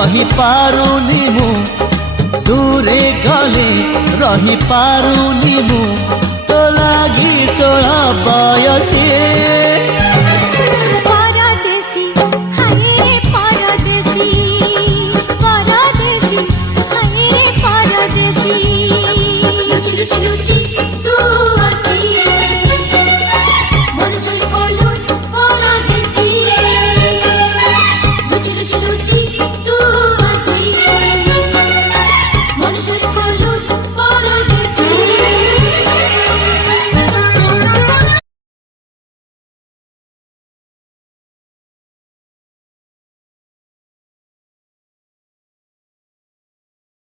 रही पारुनी मु दूरे गले रही पारुनी मु तो लागी 16 बयसी